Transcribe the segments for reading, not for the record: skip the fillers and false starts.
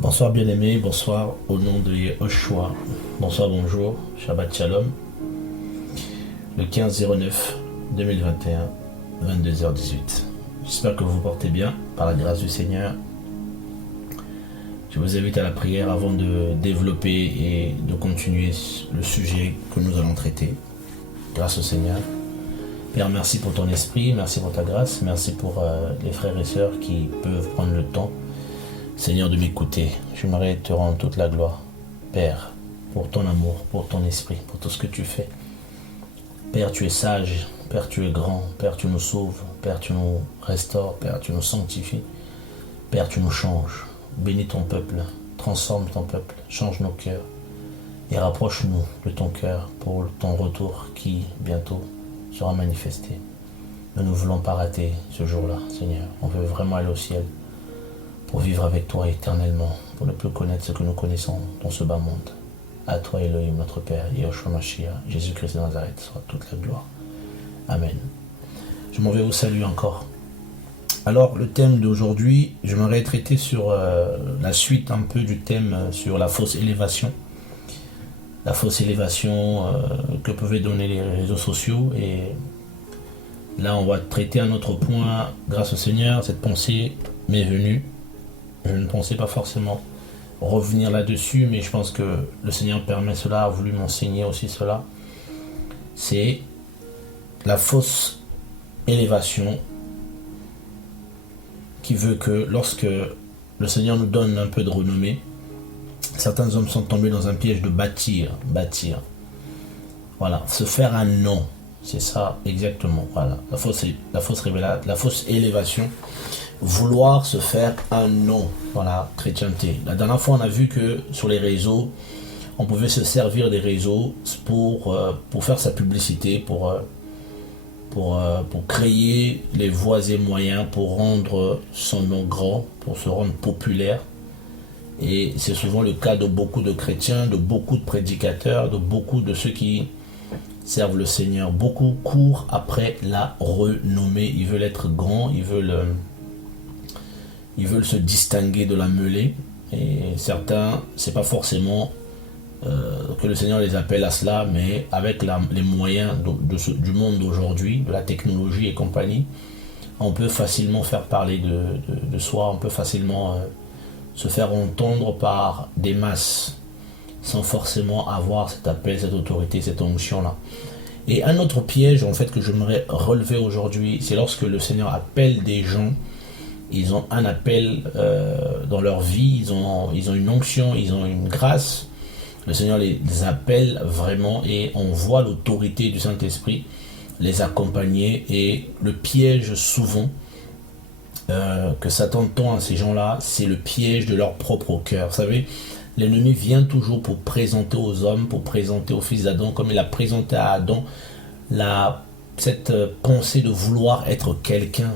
Bonsoir bien-aimés, bonsoir au nom de Yehoshua. Bonsoir, bonjour, Shabbat Shalom. Le 15/09/2021, 22h18. J'espère que vous vous portez bien, par la grâce du Seigneur. Je vous invite à la prière avant de développer et de continuer le sujet que nous allons traiter. Grâce au Seigneur. Père, merci pour ton esprit, merci pour ta grâce, merci pour les frères et sœurs qui peuvent prendre le temps, Seigneur, de m'écouter. J'aimerais te rendre toute la gloire, Père, pour ton amour, pour ton esprit, pour tout ce que tu fais. Père, tu es sage, Père, tu es grand, Père, tu nous sauves, Père, tu nous restaures, Père, tu nous sanctifies, Père, tu nous changes. Bénis ton peuple, transforme ton peuple, change nos cœurs et rapproche-nous de ton cœur pour ton retour qui, bientôt, sera manifesté. Nous ne voulons pas rater ce jour-là, Seigneur. On veut vraiment aller au ciel pour vivre avec toi éternellement, pour ne plus connaître ce que nous connaissons dans ce bas monde. À toi, Elohim, notre Père, Yehoshua Mashiach, Jésus-Christ de Nazareth, soit toute la gloire. Amen. Je m'en vais vous saluer encore. Alors, le thème d'aujourd'hui, j'aimerais traiter sur la suite un peu du thème sur la fausse élévation. La fausse élévation que pouvaient donner les réseaux sociaux. Et là, on va traiter un autre point. Grâce au Seigneur, cette pensée m'est venue. Je ne pensais pas forcément revenir là-dessus, mais je pense que le Seigneur permet cela, a voulu m'enseigner aussi cela. C'est la fausse élévation qui veut que lorsque le Seigneur nous donne un peu de renommée, certains hommes sont tombés dans un piège de bâtir. Voilà, se faire un nom, c'est ça exactement. Voilà, la fausse élévation, vouloir se faire un nom dans la chrétienté. La dernière fois, on a vu que sur les réseaux, on pouvait se servir des réseaux pour faire sa publicité, pour créer les voies et moyens pour rendre son nom grand, pour se rendre populaire. Et c'est souvent le cas de beaucoup de chrétiens, de beaucoup de prédicateurs, de beaucoup de ceux qui servent le Seigneur. Beaucoup courent après la renommée. Ils veulent être grands, ils veulent se distinguer de la mêlée. Et certains, c'est pas forcément que le Seigneur les appelle à cela, mais avec les moyens du monde d'aujourd'hui, de la technologie et compagnie, on peut facilement faire parler de soi, on peut facilement se faire entendre par des masses, sans forcément avoir cet appel, cette autorité, cette onction-là. Et un autre piège, en fait, que j'aimerais relever aujourd'hui, c'est lorsque le Seigneur appelle des gens, ils ont un appel dans leur vie, ils ont une onction, ils ont une grâce. Le Seigneur les appelle vraiment et on voit l'autorité du Saint-Esprit les accompagner. Et le piège souvent que Satan tend à ces gens-là, c'est le piège de leur propre cœur. Vous savez, l'ennemi vient toujours pour présenter aux hommes, pour présenter aux fils d'Adam, comme il a présenté à Adam, cette pensée de vouloir être quelqu'un,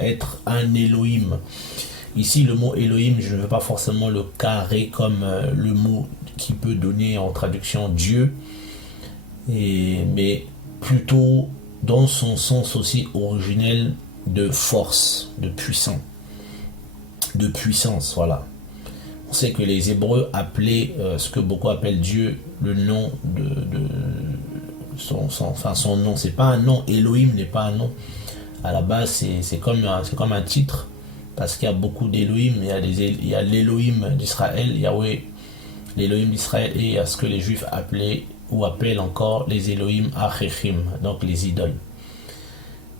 être un Elohim. Ici, le mot Elohim, je ne veux pas forcément le carrer comme le mot qui peut donner en traduction Dieu, mais plutôt dans son sens aussi originel de force, de puissance, voilà. On sait que les Hébreux appelaient ce que beaucoup appellent Dieu le nom de son nom. C'est pas un nom, Elohim n'est pas un nom. À la base, c'est comme un titre. Parce qu'il y a beaucoup d'Élohim, il y a l'Élohim d'Israël, Yahweh, l'Élohim d'Israël, et il y a ce que les Juifs appelaient ou appellent encore les Élohim Achechim, donc les idoles.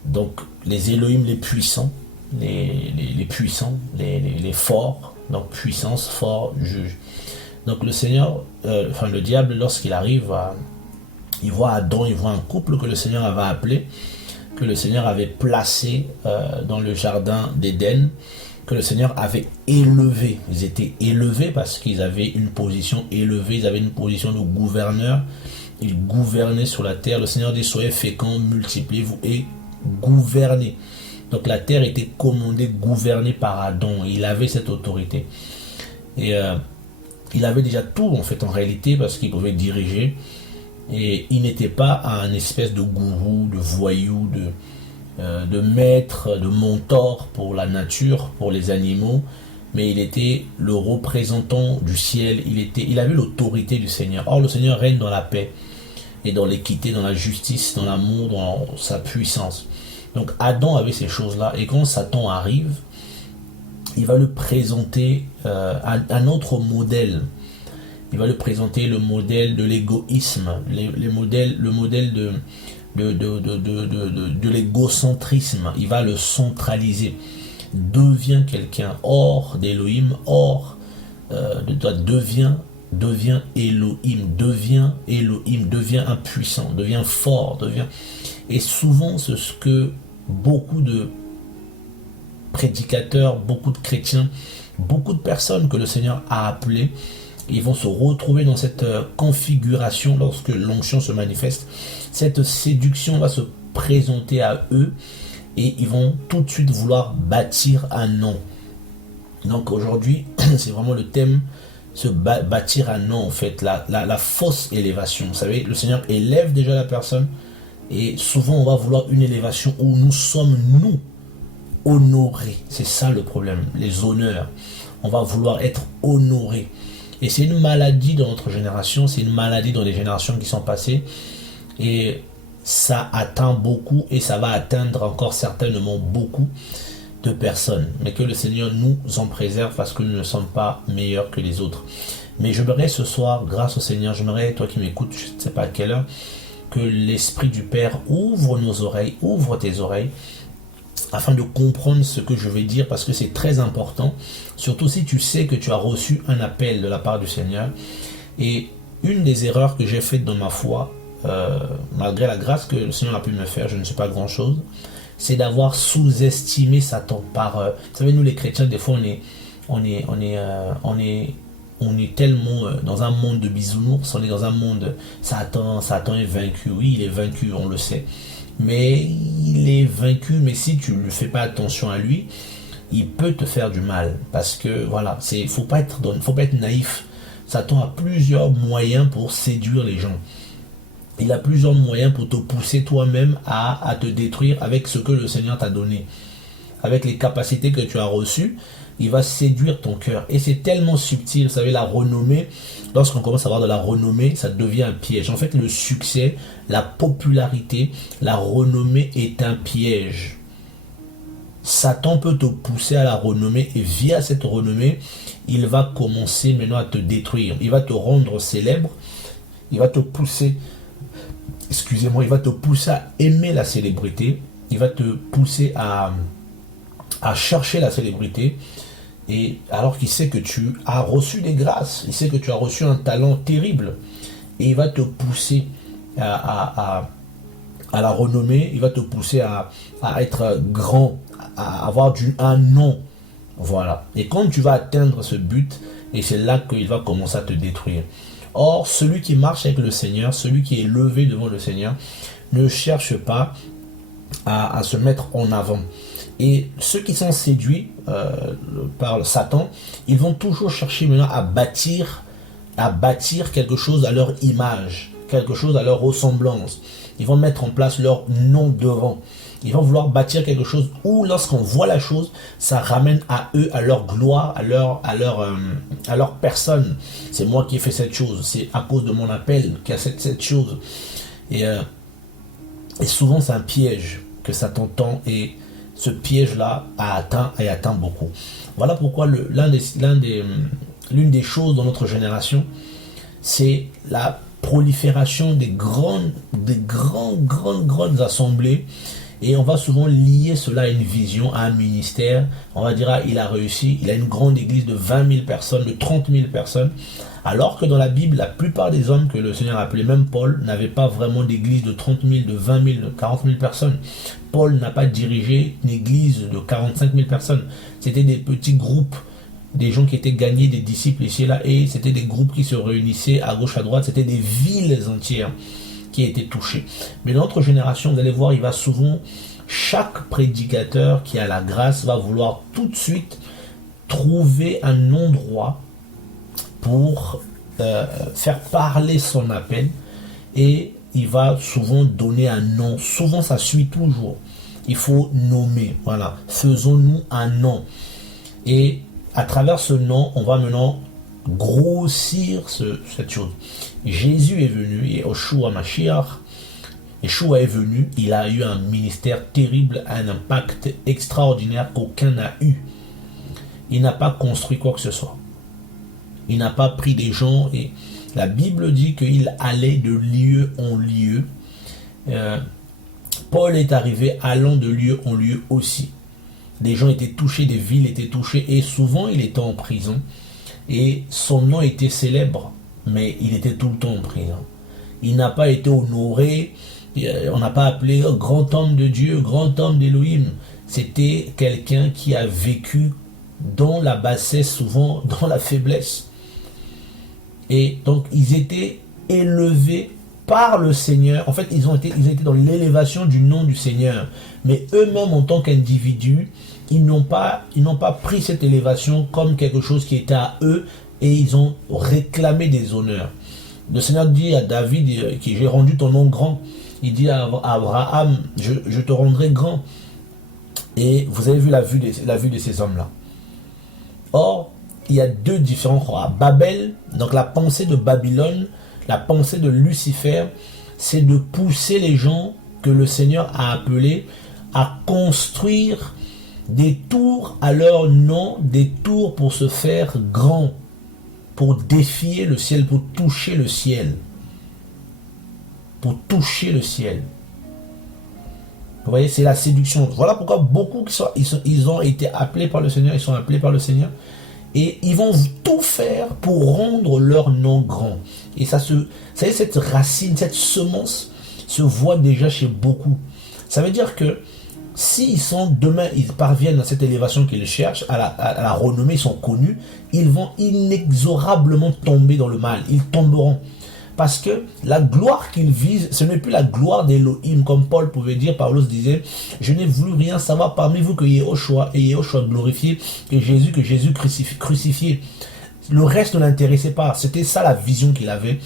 Donc les Élohim les puissants, les puissants, les forts, donc puissance, fort, juge. Donc le Seigneur, le diable, lorsqu'il arrive, il voit Adam, il voit un couple que le Seigneur avait appelé, que le Seigneur avait placé dans le jardin d'Éden, que le Seigneur avait élevé. Ils étaient élevés parce qu'ils avaient une position élevée, ils avaient une position de gouverneur. Ils gouvernaient sur la terre. Le Seigneur dit, soyez féconds, multipliez-vous et gouvernez. Donc la terre était commandée, gouvernée par Adam. Il avait cette autorité. Et il avait déjà tout en fait en réalité parce qu'il pouvait diriger. Et il n'était pas un espèce de gourou, de voyou, de maître, de mentor pour la nature, pour les animaux, mais il était le représentant du ciel, il avait l'autorité du Seigneur. Or, le Seigneur règne dans la paix et dans l'équité, dans la justice, dans l'amour, dans sa puissance. Donc Adam avait ces choses-là, et quand Satan arrive, il va lui présenter un autre modèle. Il va lui présenter le modèle de l'égoïsme, le modèle de l'égocentrisme. Il va le centraliser. Devient quelqu'un hors d'Élohim, hors de toi, devient Elohim, devient impuissant, devient fort, Et souvent, c'est ce que beaucoup de prédicateurs, beaucoup de chrétiens, beaucoup de personnes que le Seigneur a appelées, ils vont se retrouver dans cette configuration lorsque l'onction se manifeste. Cette séduction va se présenter à eux et ils vont tout de suite vouloir bâtir un nom. Donc aujourd'hui, c'est vraiment le thème, se bâtir un nom en fait, la fausse élévation. Vous savez, le Seigneur élève déjà la personne et souvent on va vouloir une élévation où nous sommes nous honorés. C'est ça le problème, les honneurs. On va vouloir être honorés. Et c'est une maladie dans notre génération, c'est une maladie dans les générations qui sont passées. Et ça atteint beaucoup et ça va atteindre encore certainement beaucoup de personnes. Mais que le Seigneur nous en préserve parce que nous ne sommes pas meilleurs que les autres. Mais j'aimerais ce soir, grâce au Seigneur, j'aimerais, toi qui m'écoutes, je ne sais pas à quelle heure, que l'Esprit du Père ouvre nos oreilles, ouvre tes oreilles, afin de comprendre ce que je vais dire, parce que c'est très important, surtout si tu sais que tu as reçu un appel de la part du Seigneur. Et une des erreurs que j'ai faites dans ma foi, malgré la grâce que le Seigneur a pu me faire, je ne sais pas grand chose, c'est d'avoir sous-estimé Satan par... vous savez, nous les chrétiens, des fois on est tellement dans un monde de bisounours, on est dans un monde, Satan est vaincu, oui il est vaincu, on le sait, mais il est vaincu, mais si tu ne fais pas attention à lui, il peut te faire du mal, parce que voilà, faut pas être naïf. Satan a plusieurs moyens pour séduire les gens. Il a plusieurs moyens pour te pousser toi-même à te détruire avec ce que le Seigneur t'a donné. Avec les capacités que tu as reçues, il va séduire ton cœur. Et c'est tellement subtil, vous savez, la renommée, lorsqu'on commence à avoir de la renommée, ça devient un piège. En fait, le succès, la popularité, la renommée est un piège. Satan peut te pousser à la renommée et via cette renommée, il va commencer maintenant à te détruire. Il va te rendre célèbre, il va te pousser... il va te pousser à aimer la célébrité, il va te pousser à chercher la célébrité, et alors qu'il sait que tu as reçu des grâces, il sait que tu as reçu un talent terrible, et il va te pousser à la renommée, il va te pousser à être grand, à avoir un nom, voilà. Et quand tu vas atteindre ce but, et c'est là qu'il va commencer à te détruire. Or, celui qui marche avec le Seigneur, celui qui est levé devant le Seigneur, ne cherche pas à se mettre en avant. Et ceux qui sont séduits par Satan, ils vont toujours chercher maintenant à bâtir quelque chose à leur image, quelque chose à leur ressemblance. Ils vont mettre en place leur nom devant. Ils vont vouloir bâtir quelque chose où, lorsqu'on voit la chose, ça ramène à eux, à leur gloire, à leur personne. C'est moi qui ai fait cette chose, c'est à cause de mon appel qu'il y a cette chose. Et souvent, c'est un piège que Satan tend, et ce piège-là a atteint beaucoup. Voilà pourquoi l'une des choses dans notre génération, c'est la prolifération des grandes assemblées. Et on va souvent lier cela à une vision, à un ministère. On va dire, il a réussi, il a une grande église de 20 000 personnes, de 30 000 personnes. Alors que dans la Bible, la plupart des hommes que le Seigneur a appelés, même Paul, n'avaient pas vraiment d'église de 30 000, de 20 000, de 40 000 personnes. Paul n'a pas dirigé une église de 45 000 personnes. C'était des petits groupes, des gens qui étaient gagnés, des disciples ici et là, et c'était des groupes qui se réunissaient à gauche, à droite. C'était des villes entières qui a été touché. Mais dans notre génération, vous allez voir, il va souvent, chaque prédicateur qui a la grâce va vouloir tout de suite trouver un endroit pour faire parler son appel, et il va souvent donner un nom. Souvent, ça suit toujours. Il faut nommer. Voilà. Faisons-nous un nom. Et à travers ce nom, on va maintenant grossir cette chose. Jésus est venu, et Yeshua Mashiach, Yeshua est venu, il a eu un ministère terrible, un impact extraordinaire qu'aucun n'a eu. Il n'a pas construit quoi que ce soit. Il n'a pas pris des gens, et la Bible dit qu'il allait de lieu en lieu. Paul est arrivé allant de lieu en lieu aussi. Des gens étaient touchés, des villes étaient touchées, et souvent il était en prison. Et son nom était célèbre, mais il était tout le temps en prison. Il n'a pas été honoré, on n'a pas appelé grand homme de Dieu, grand homme d'Élohim. C'était quelqu'un qui a vécu dans la bassesse, souvent dans la faiblesse. Et donc ils étaient élevés par le Seigneur. En fait, ils étaient dans l'élévation du nom du Seigneur. Mais eux-mêmes, en tant qu'individus, ils n'ont pas pris cette élévation comme quelque chose qui était à eux, et ils ont réclamé des honneurs. Le Seigneur dit à David, qui j'ai rendu ton nom grand, il dit à Abraham, je te rendrai grand. Et vous avez vu la vue de ces hommes-là. Or, il y a deux différents rois. Babel, donc la pensée de Babylone, la pensée de Lucifer, c'est de pousser les gens que le Seigneur a appelés à construire des tours à leur nom, des tours pour se faire grand, pour défier le ciel, pour toucher le ciel. Pour toucher le ciel. Vous voyez, c'est la séduction. Voilà pourquoi beaucoup ils ont été appelés par le Seigneur, ils sont appelés par le Seigneur, et ils vont tout faire pour rendre leur nom grand. Et ça savez, cette racine, cette semence se voit déjà chez beaucoup. Ça veut dire que s'ils sont demain, ils parviennent à cette élévation qu'ils cherchent, à la renommée, ils sont connus, ils vont inexorablement tomber dans le mal. Ils tomberont. Parce que la gloire qu'ils visent, ce n'est plus la gloire d'Élohim, comme Paul pouvait dire. Paulos disait, je n'ai voulu rien savoir parmi vous que Yeshua, et Yeshua glorifié, que Jésus crucifié. Le reste ne l'intéressait pas. C'était ça la vision qu'il avait.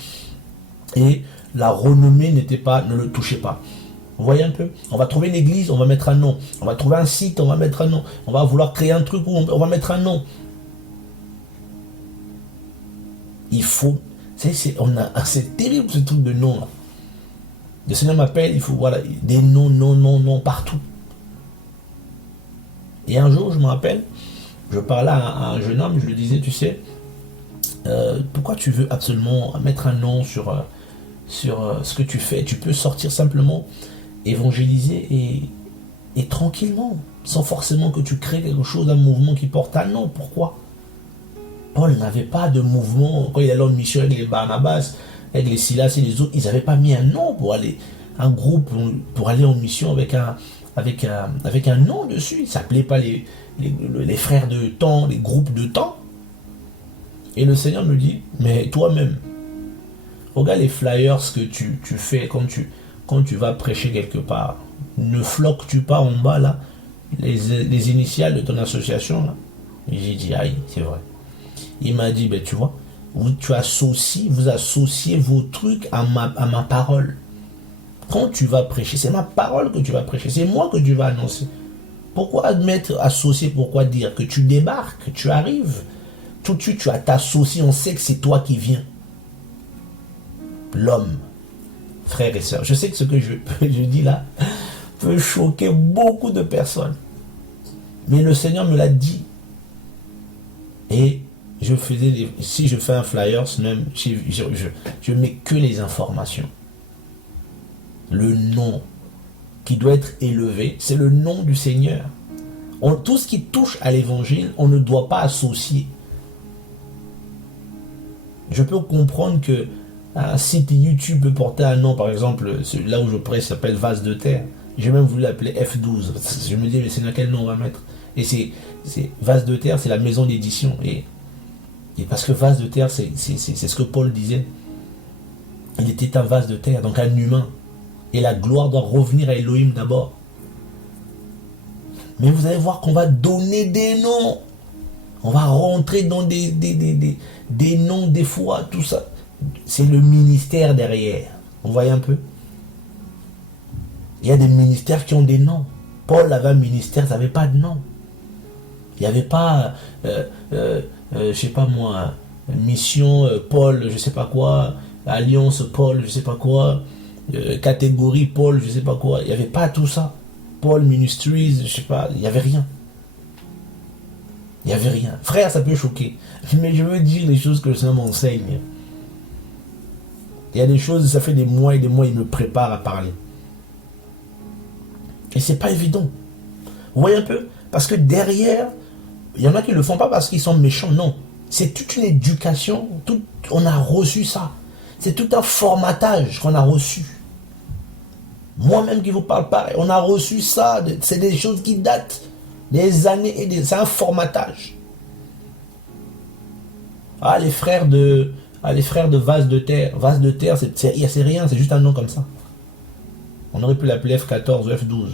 Et la renommée ne le touchait pas. Vous voyez un peu? On va trouver une église, on va mettre un nom. On va trouver un site, on va mettre un nom. On va vouloir créer un truc où on va mettre un nom. Il faut... C'est terrible ce truc de nom là. Le Seigneur m'appelle, il faut voilà des noms, non partout. Et un jour, je me rappelle, je parlais à un jeune homme, je lui disais, tu sais, pourquoi tu veux absolument mettre un nom sur ce que tu fais? Tu peux sortir simplement, évangéliser et tranquillement, sans forcément que tu crées quelque chose, un mouvement qui porte un nom. Pourquoi? Paul n'avait pas de mouvement. Quand il allait en mission avec les Barnabas, avec les Silas et les autres, ils n'avaient pas mis un nom pour aller, un groupe pour aller en mission avec un nom dessus. Ils ne s'appelaient pas les frères de temps, les groupes de temps. Et le Seigneur me dit, mais toi-même, regarde les flyers que tu fais quand tu vas prêcher quelque part. Ne floques-tu pas en bas là les initiales de ton association là? Et j'ai dit, aïe, c'est vrai. Il m'a dit, ben tu vois, vous associez vos trucs à ma parole. Quand tu vas prêcher, c'est ma parole que tu vas prêcher, c'est moi que tu vas annoncer. Pourquoi mettre associé? Pourquoi dire que tu débarques, que tu arrives? Tout de suite, tu as t'associé, on sait que c'est toi qui viens. L'homme, frères et sœurs, je sais que ce que je dis là peut choquer beaucoup de personnes. Mais le Seigneur me l'a dit. Et si je fais un flyers, même, je mets que les informations. Le nom qui doit être élevé, c'est le nom du Seigneur. Tout ce qui touche à l'évangile, on ne doit pas associer. Je peux comprendre que un site YouTube peut porter un nom, par exemple, là où je prêche s'appelle Vase de Terre. J'ai même voulu l'appeler F12. Je me dis, mais c'est dans quel nom on va mettre? Et c'est Vase de Terre, c'est la maison d'édition. Et parce que vase de terre, c'est ce que Paul disait. Il était un vase de terre, donc un humain. Et la gloire doit revenir à Elohim d'abord. Mais vous allez voir qu'on va donner des noms. On va rentrer dans des noms, des fois, tout ça. C'est le ministère derrière. Vous voyez un peu? Il y a des ministères qui ont des noms. Paul avait un ministère, ça n'avait pas de nom. Il n'y avait pas, je sais pas moi, mission Paul, je sais pas quoi, alliance Paul, je sais pas quoi, catégorie Paul, je sais pas quoi. Il n'y avait pas tout ça. Paul Ministries, je sais pas, il n'y avait rien. Il n'y avait rien. Frère, ça peut choquer. Mais je veux dire les choses que le Seigneur m'enseigne. Il y a des choses, ça fait des mois et des mois, il me prépare à parler. Et c'est pas évident. Vous voyez un peu? Parce que derrière, il y en a qui ne le font pas parce qu'ils sont méchants. Non. C'est toute une éducation. On a reçu ça. C'est tout un formatage qu'on a reçu. Moi-même qui vous parle pareil, on a reçu ça. C'est des choses qui datent des années et des... C'est un formatage. Ah, les frères de Vase de Terre. Vase de Terre, c'est rien, c'est juste un nom comme ça. On aurait pu l'appeler F14 ou F12.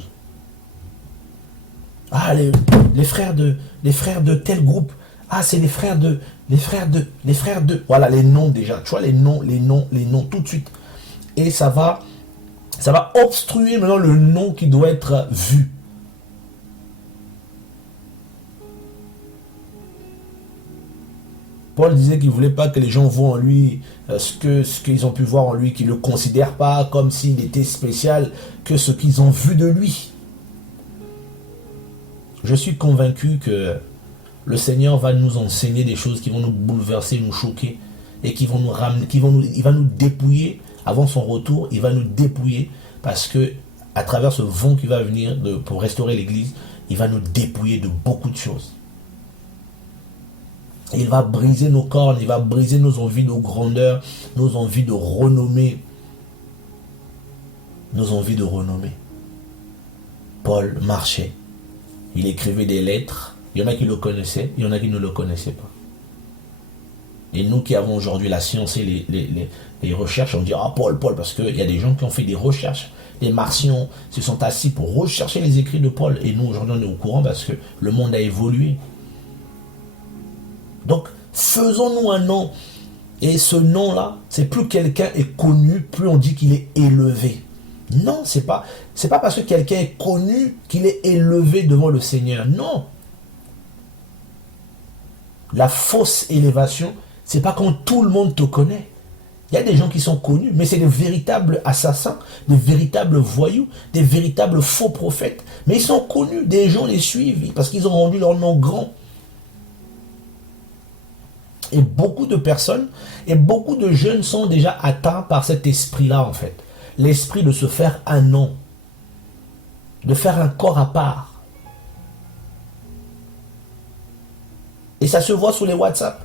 Ah, les frères de tel groupe. Ah, c'est les frères de. Voilà, les noms déjà. Tu vois, les noms, tout de suite. Et ça va obstruer maintenant le nom qui doit être vu. Paul disait qu'il ne voulait pas que les gens voient en lui ce qu'ils ont pu voir en lui, qu'ils ne le considèrent pas comme s'il était spécial que ce qu'ils ont vu de lui. Je suis convaincu que le Seigneur va nous enseigner des choses qui vont nous bouleverser, nous choquer, et qui vont nous ramener, il va nous dépouiller avant son retour. Il va nous dépouiller parce que à travers ce vent qui va venir pour restaurer l'Église, il va nous dépouiller de beaucoup de choses. Il va briser nos cornes, il va briser nos envies de grandeur, nos envies de renommée. Nos envies de renommée. Paul marchait. Il écrivait des lettres. Il y en a qui le connaissaient, il y en a qui ne le connaissaient pas. Et nous qui avons aujourd'hui la science et les recherches, on dit « Ah, Paul, parce qu'il y a des gens qui ont fait des recherches. Les Martiens se sont assis pour rechercher les écrits de Paul. Et nous, aujourd'hui, on est au courant parce que le monde a évolué. Donc, faisons-nous un nom. Et ce nom-là, c'est plus quelqu'un est connu, plus on dit qu'il est élevé. Non, c'est pas parce que quelqu'un est connu qu'il est élevé devant le Seigneur. Non. La fausse élévation, c'est pas quand tout le monde te connaît. Il y a des gens qui sont connus, mais c'est des véritables assassins, des véritables voyous, des véritables faux prophètes. Mais ils sont connus, des gens les suivent parce qu'ils ont rendu leur nom grand. Et beaucoup de personnes et beaucoup de jeunes sont déjà atteints par cet esprit-là, en fait. L'esprit de se faire un nom, de faire un corps à part. Et ça se voit sur les WhatsApp.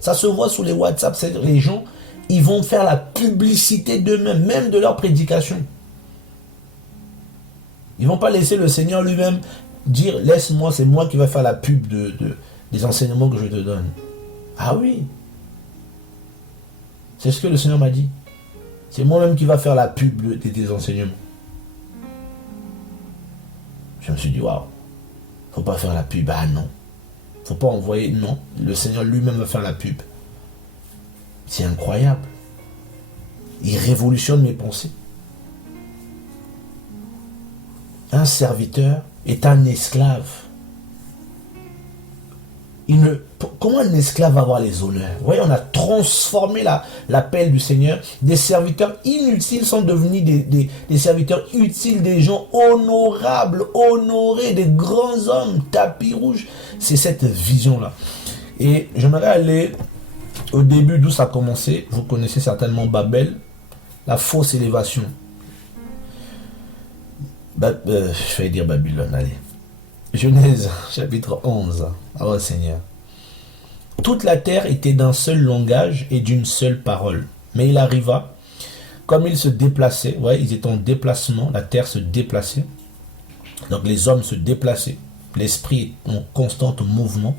Ça se voit sur les WhatsApp. Les gens, ils vont faire la publicité d'eux-mêmes, même de leur prédication. Ils ne vont pas laisser le Seigneur lui-même dire « Laisse-moi, c'est moi qui vais faire la pub des enseignements que je te donne. » Ah oui. C'est ce que le Seigneur m'a dit. C'est moi-même qui va faire la pub des enseignements. Je me suis dit, waouh, faut pas faire la pub. Ah non. Faut pas envoyer, non. Le Seigneur lui-même va faire la pub. C'est incroyable. Il révolutionne mes pensées. Un serviteur est un esclave. Comment un esclave va avoir les honneurs? Vous voyez, on a transformé l'appel du Seigneur. Des serviteurs inutiles sont devenus des serviteurs utiles, des gens honorables, honorés, des grands hommes, tapis rouges. C'est cette vision-là. Et j'aimerais aller au début d'où ça a commencé. Vous connaissez certainement Babel, la fausse élévation. Je vais dire Babylone, allez. Genèse, chapitre 11. Oh Seigneur. Toute la terre était d'un seul langage et d'une seule parole. Mais il arriva, comme ils se déplaçaient, ouais, ils étaient en déplacement, la terre se déplaçait. Donc les hommes se déplaçaient. L'esprit est en constant mouvement.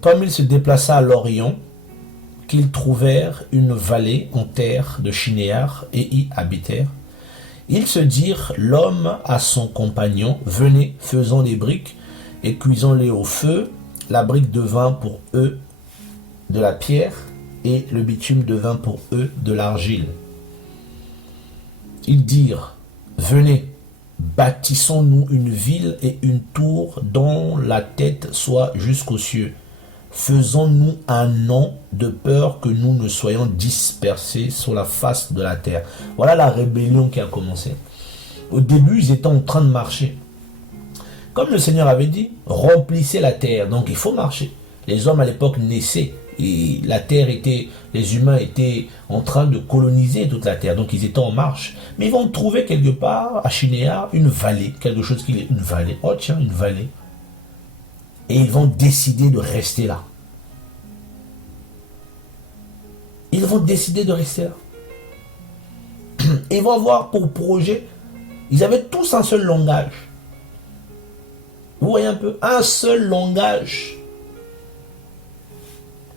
Comme ils se déplaçaient à l'Orient, qu'ils trouvèrent une vallée en terre de Shinéar et y habitèrent. Ils se dirent, l'homme à son compagnon, venez, faisons des briques et cuisons-les au feu. La brique devint pour eux de la pierre et le bitume devint pour eux de l'argile. Ils dirent, venez, bâtissons-nous une ville et une tour dont la tête soit jusqu'aux cieux. Faisons-nous un nom de peur que nous ne soyons dispersés sur la face de la terre. Voilà la rébellion qui a commencé. Au début, ils étaient en train de marcher. Comme le Seigneur avait dit, remplissez la terre. Donc il faut marcher. Les hommes à l'époque naissaient. Et la terre était, les humains étaient en train de coloniser toute la terre. Donc ils étaient en marche. Mais ils vont trouver quelque part, à Shinéar, une vallée. Quelque chose qui est une vallée. Oh tiens, une vallée. Et ils vont décider de rester là. Ils vont décider de rester là. Ils vont avoir pour projet, ils avaient tous un seul langage. Vous voyez un peu, un seul langage.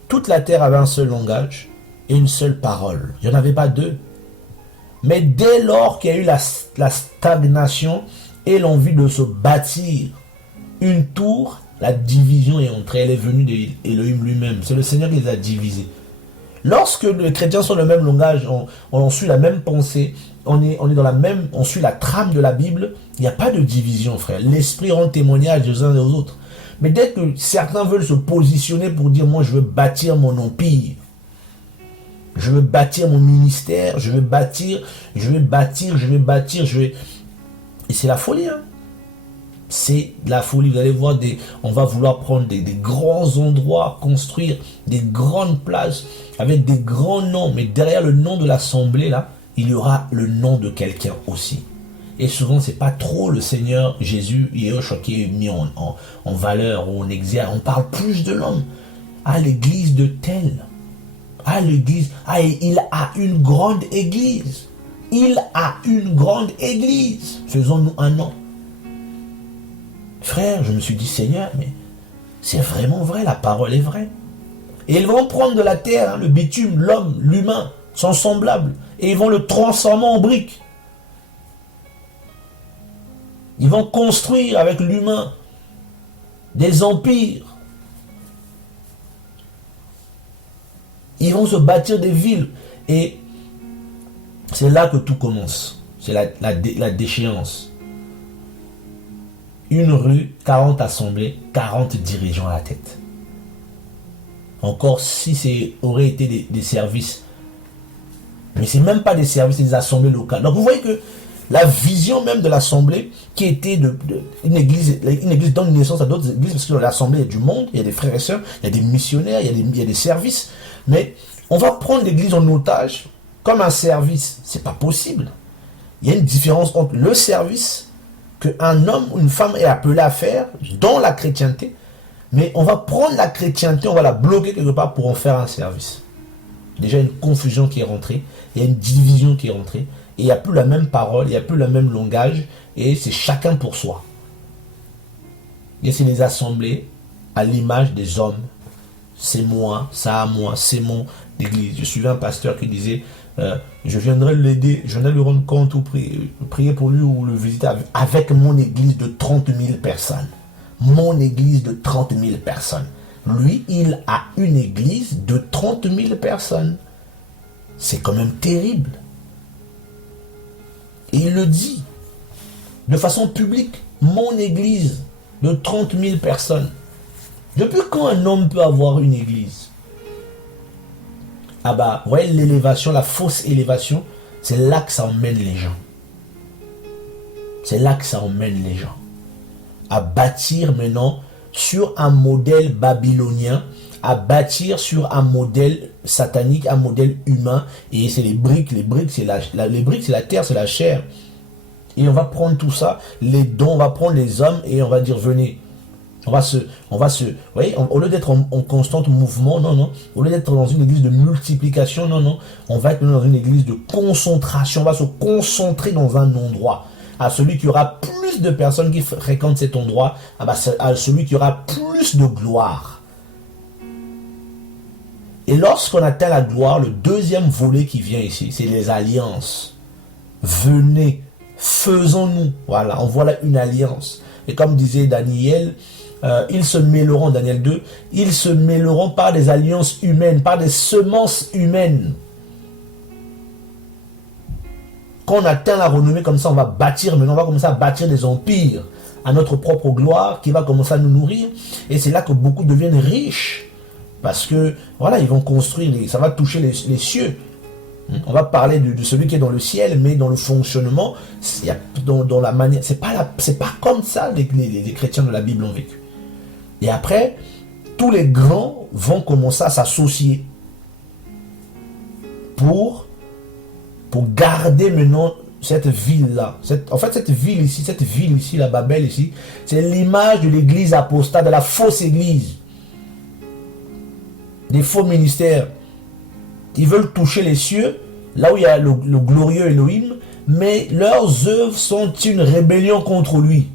Toute la terre avait un seul langage et une seule parole. Il n'y en avait pas deux. Mais dès lors qu'il y a eu la stagnation et l'envie de se bâtir une tour, la division est entrée. Elle est venue d'Élohim lui-même. C'est le Seigneur qui les a divisés. Lorsque les chrétiens sont le même langage, on suit la même pensée, on est dans la même, on suit la trame de la Bible, il n'y a pas de division, frère. L'Esprit rend témoignage des uns et aux autres. Mais dès que certains veulent se positionner pour dire, moi je veux bâtir mon empire, je veux bâtir mon ministère, je vais bâtir. Et c'est la folie, hein. C'est de la folie. Vous allez voir, on va vouloir prendre des grands endroits, construire des grandes places avec des grands noms. Mais derrière le nom de l'assemblée, là, il y aura le nom de quelqu'un aussi. Et souvent, c'est pas trop le Seigneur Jésus, Yeshua, qui est mis en valeur ou en exergue. On parle plus de l'homme. Ah, l'église de tel. Ah, l'église. Ah, il a une grande église. Il a une grande église. Faisons-nous un nom. Frère, je me suis dit, Seigneur, mais c'est vraiment vrai, la parole est vraie. Et ils vont prendre de la terre, hein, le bitume, l'homme, l'humain, sont semblables. Et ils vont le transformer en briques. Ils vont construire avec l'humain des empires. Ils vont se bâtir des villes. Et c'est là que tout commence. C'est la déchéance. Une rue, 40 assemblées, 40 dirigeants à la tête. Encore si c'est aurait été des services. Mais ce n'est même pas des services, c'est des assemblées locales. Donc vous voyez que la vision même de l'assemblée, qui était une église donne naissance à d'autres églises, parce que dans l'assemblée, il y a du monde, il y a des frères et sœurs, il y a des missionnaires, il y a des services. Mais on va prendre l'église en otage comme un service. Ce n'est pas possible. Il y a une différence entre le service qu'un homme ou une femme est appelé à faire dans la chrétienté, mais on va prendre la chrétienté, on va la bloquer quelque part pour en faire un service. Déjà une confusion qui est rentrée, il y a une division qui est rentrée, et il n'y a plus la même parole, il n'y a plus le même langage, et c'est chacun pour soi. Et c'est les assemblées à l'image des hommes. C'est moi, ça à moi, c'est mon église. Je suivais un pasteur qui disait, je viendrai l'aider, je viendrai lui rendre compte ou prier pour lui ou le visiter avec mon église de 30 000 personnes. Mon église de 30 000 personnes. Lui, il a une église de 30 000 personnes. C'est quand même terrible. Et il le dit de façon publique. Mon église de 30 000 personnes. Depuis quand un homme peut avoir une église? Ah bah, vous voyez l'élévation, la fausse élévation, c'est là que ça emmène les gens. C'est là que ça emmène les gens. À bâtir maintenant sur un modèle babylonien, à bâtir sur un modèle satanique, un modèle humain. Et c'est les briques c'est la terre, c'est la chair. Et on va prendre tout ça, les dons, on va prendre les hommes et on va dire venez. On va se, vous voyez, au lieu d'être en constant mouvement, non. Au lieu d'être dans une église de multiplication, non. On va être dans une église de concentration. On va se concentrer dans un endroit. À celui qui aura plus de personnes qui fréquentent cet endroit, à celui qui aura plus de gloire. Et lorsqu'on atteint la gloire, le deuxième volet qui vient ici, c'est les alliances. Venez, faisons-nous. Voilà, on voit là une alliance. Et comme disait Daniel, ils se mêleront, Daniel 2, ils se mêleront par des alliances humaines, par des semences humaines. Quand on atteint la renommée comme ça, on va bâtir, maintenant on va commencer à bâtir des empires à notre propre gloire qui va commencer à nous nourrir. Et c'est là que beaucoup deviennent riches. Parce que, voilà, ils vont construire, ça va toucher les cieux. On va parler de celui qui est dans le ciel, mais dans le fonctionnement, dans la manière, c'est pas comme ça les chrétiens de la Bible ont vécu. Et après, tous les grands vont commencer à s'associer pour garder maintenant cette ville-là. En fait, cette ville ici, la Babel ici, c'est l'image de l'église apostate, de la fausse église. Des faux ministères. Ils veulent toucher les cieux, là où il y a le glorieux Elohim, mais leurs œuvres sont une rébellion contre lui.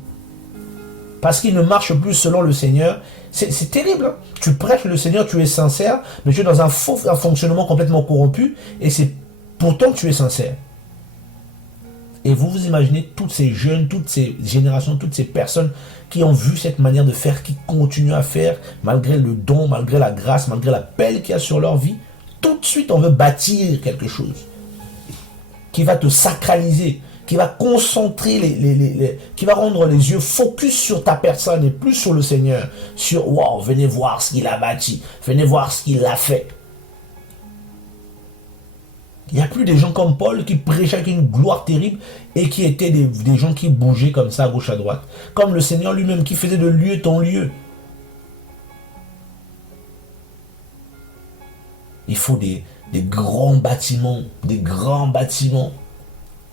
Parce qu'ils ne marchent plus selon le Seigneur. C'est terrible. Hein? Tu prêches le Seigneur, tu es sincère, mais tu es dans un fonctionnement complètement corrompu, et pourtant tu es sincère. Et vous imaginez toutes ces jeunes, toutes ces générations, toutes ces personnes qui ont vu cette manière de faire, qui continuent à faire, malgré le don, malgré la grâce, malgré l'appel qu'il y a sur leur vie. Tout de suite, on veut bâtir quelque chose qui va te sacraliser, qui va concentrer, qui va rendre les yeux focus sur ta personne et plus sur le Seigneur. Sur, wow, venez voir ce qu'il a bâti, venez voir ce qu'il a fait. Il n'y a plus des gens comme Paul qui prêchaient avec une gloire terrible et qui étaient des gens qui bougeaient comme ça à gauche à droite. Comme le Seigneur lui-même qui faisait de lieu en lieu. Il faut des grands bâtiments, des grands bâtiments.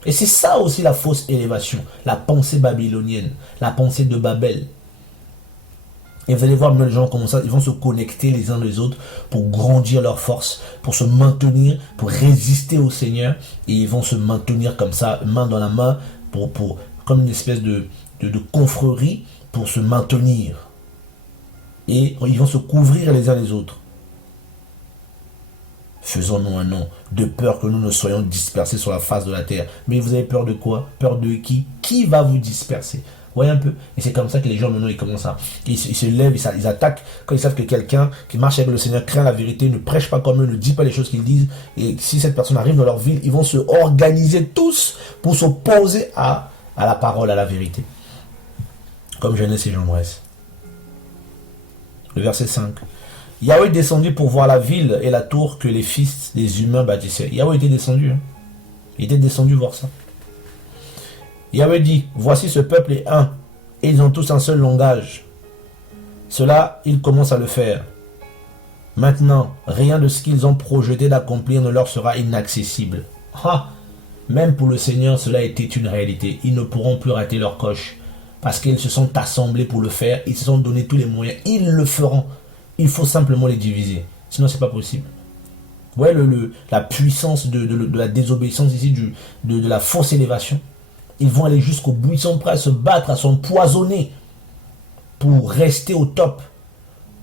Et c'est ça aussi la fausse élévation, la pensée babylonienne, la pensée de Babel. Et vous allez voir, même les gens comme ça, ils vont se connecter les uns les autres pour grandir leur force, pour se maintenir, pour résister au Seigneur. Et ils vont se maintenir comme ça, main dans la main, comme une espèce de confrérie pour se maintenir. Et ils vont se couvrir les uns les autres. Faisons-nous un nom, de peur que nous ne soyons dispersés sur la face de la terre. Mais vous avez peur de quoi? Peur de qui? Qui va vous disperser? Voyez un peu. Et c'est comme ça que les gens maintenant ils commencent à... Ils se lèvent, ils attaquent. Quand ils savent que quelqu'un qui marche avec le Seigneur craint la vérité, ne prêche pas comme eux, ne dit pas les choses qu'ils disent. Et si cette personne arrive dans leur ville, ils vont se organiser tous pour s'opposer à la parole, à la vérité. Comme Genèse et Jean Bresse. Le verset 5. Yahweh est descendu pour voir la ville et la tour que les fils des humains bâtissaient. Yahweh était descendu. Hein. Il était descendu voir ça. Yahweh dit, voici ce peuple est un, et ils ont tous un seul langage. Cela, ils commencent à le faire. Maintenant, rien de ce qu'ils ont projeté d'accomplir ne leur sera inaccessible. Ah, même pour le Seigneur, cela était une réalité. Ils ne pourront plus rater leur coche, parce qu'ils se sont assemblés pour le faire, ils se sont donné tous les moyens, ils le feront. Il faut simplement les diviser, sinon c'est pas possible. Vous voyez la puissance de la désobéissance ici, de la fausse élévation. Ils vont aller jusqu'au bout, ils sont prêts à se battre, à s'empoisonner pour rester au top,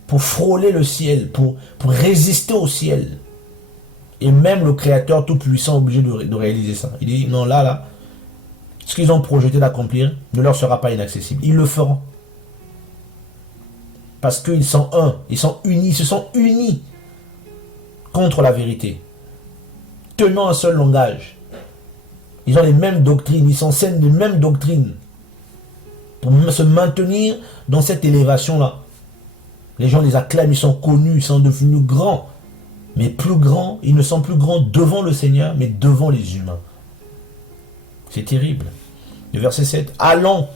pour frôler le ciel, pour résister au ciel. Et même le Créateur Tout-Puissant est obligé de réaliser ça. Il dit, non, là, ce qu'ils ont projeté d'accomplir ne leur sera pas inaccessible. Ils le feront. Parce qu'ils sont un, ils sont unis, ils se sont unis contre la vérité, tenant un seul langage. Ils ont les mêmes doctrines, ils s'enseignent les mêmes doctrines pour se maintenir dans cette élévation-là. Les gens les acclament, ils sont connus, ils sont devenus grands. Mais plus grands, ils ne sont plus grands devant le Seigneur, mais devant les humains. C'est terrible. Le verset 7. Allons,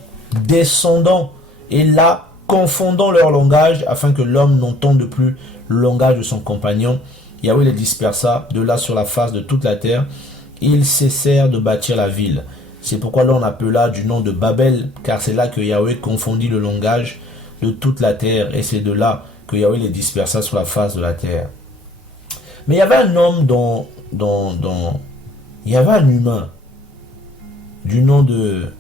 descendons, et là, confondant leur langage, afin que l'homme n'entende plus le langage de son compagnon. Yahweh les dispersa de là sur la face de toute la terre. Ils cessèrent de bâtir la ville. C'est pourquoi l'on appela du nom de Babel, car c'est là que Yahweh confondit le langage de toute la terre, et c'est de là que Yahweh les dispersa sur la face de la terre. Mais il y avait un homme il y avait un humain du nom de...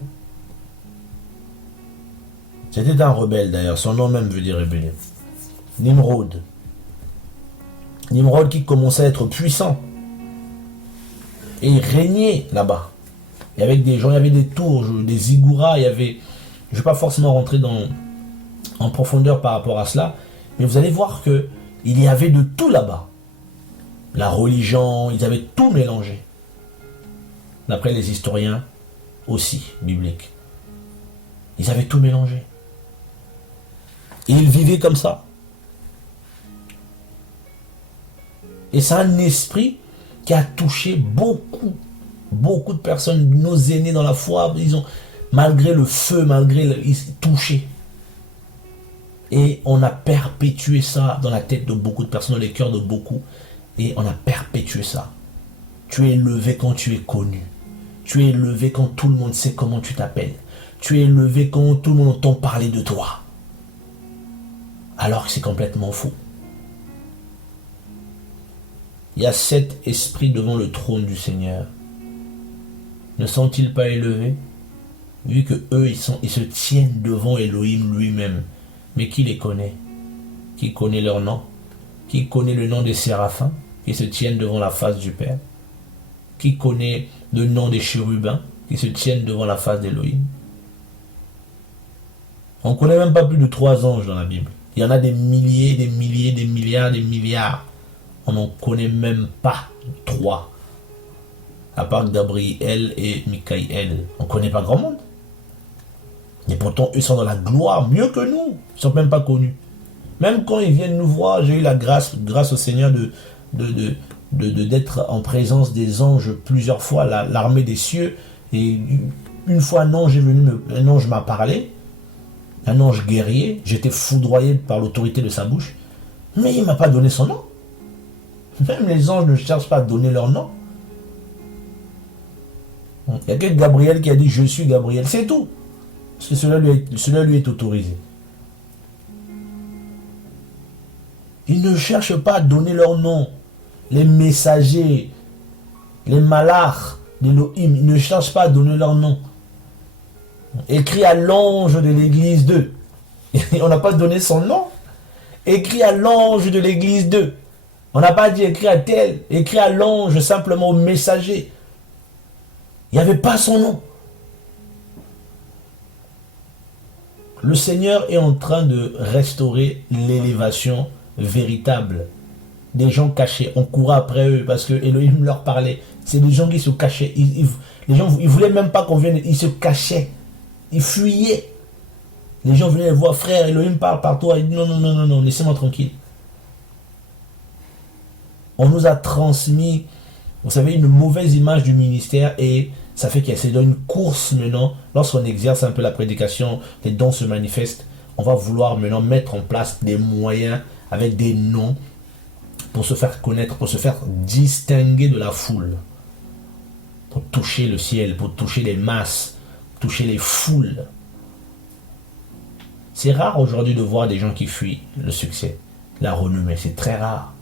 C'était un rebelle d'ailleurs, son nom même veut dire rébellion. Nimrod. Nimrod qui commençait à être puissant. Et il régnait là-bas. Et avec des gens, il y avait des tours, des zigouras, il y avait... Je ne vais pas forcément rentrer en profondeur par rapport à cela, mais vous allez voir qu'il y avait de tout là-bas. La religion, ils avaient tout mélangé. d'après les historiens aussi bibliques. Ils avaient tout mélangé. Et ils vivaient comme ça. Et c'est un esprit qui a touché beaucoup de personnes, nos aînés dans la foi, ils ont, malgré le feu, ils touché. Et on a perpétué ça dans la tête de beaucoup de personnes, dans les cœurs de beaucoup. Et on a perpétué ça. Tu es élevé quand tu es connu. Tu es élevé quand tout le monde sait comment tu t'appelles. Tu es élevé quand tout le monde entend parler de toi. Alors que c'est complètement faux. Il y a 7 esprits devant le trône du Seigneur. Ne sont-ils pas élevés? Vu que eux, ils se tiennent devant Elohim lui-même. Mais qui les connaît? Qui connaît leur nom? Qui connaît le nom des séraphins qui se tiennent devant la face du Père? Qui connaît le nom des chérubins qui se tiennent devant la face d'Elohim? On ne connaît même pas plus de 3 anges dans la Bible. Il y en a des milliers, des milliers, des milliards, des milliards. On n'en connaît même pas 3. À part Gabriel et Michael. On ne connaît pas grand monde. Et pourtant, eux sont dans la gloire mieux que nous. Ils ne sont même pas connus. Même quand ils viennent nous voir, j'ai eu la grâce au Seigneur d'être en présence des anges plusieurs fois, l'armée des cieux. Et une fois un ange m'a parlé. Un ange guerrier. J'étais foudroyé par l'autorité de sa bouche. Mais il ne m'a pas donné son nom. Même les anges ne cherchent pas à donner leur nom. Il n'y a que Gabriel qui a dit « Je suis Gabriel ». C'est tout. Parce que cela lui est autorisé. Ils ne cherchent pas à donner leur nom. Les messagers, les malachs d'Elohim, ils ne cherchent pas à donner leur nom. Écrit à l'ange de l'église 2. On n'a pas donné son nom. Écrit à l'ange de l'église 2. On n'a pas dit écrit à tel, écrit à l'ange, simplement au messager. Il n'y avait pas son nom. Le Seigneur est en train de restaurer l'élévation véritable. Des gens cachés, on courait après eux parce que Elohim leur parlait. C'est des gens qui se cachaient. Les gens, ils ne voulaient même pas qu'on vienne, ils se cachaient. Ils fuyaient. Les gens venaient les voir, frère, Elohim parle par toi. Il dit non, laissez-moi tranquille. On nous a transmis, vous savez, une mauvaise image du ministère et ça fait qu'il y a une course maintenant. Lorsqu'on exerce un peu la prédication, les dons se manifestent. On va vouloir maintenant mettre en place des moyens avec des noms pour se faire connaître, pour se faire distinguer de la foule. Pour toucher le ciel, pour toucher les masses, toucher les foules. C'est rare aujourd'hui de voir des gens qui fuient le succès, la renommée. C'est très rare.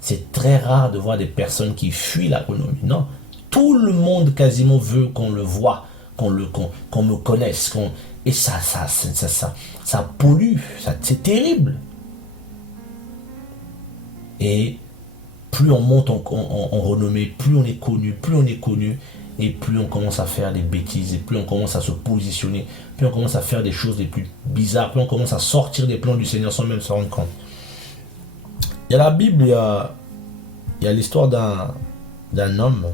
C'est très rare de voir des personnes qui fuient la renommée. Non, tout le monde quasiment veut qu'on le voit, qu'on me connaisse. Et ça pollue, c'est terrible. Et plus on monte en renommée, plus on est connu, et plus on commence à faire des bêtises, et plus on commence à se positionner, plus on commence à faire des choses les plus bizarres, plus on commence à sortir des plans du Seigneur sans même se rendre compte. Il y a la Bible, il y a l'histoire d'un homme.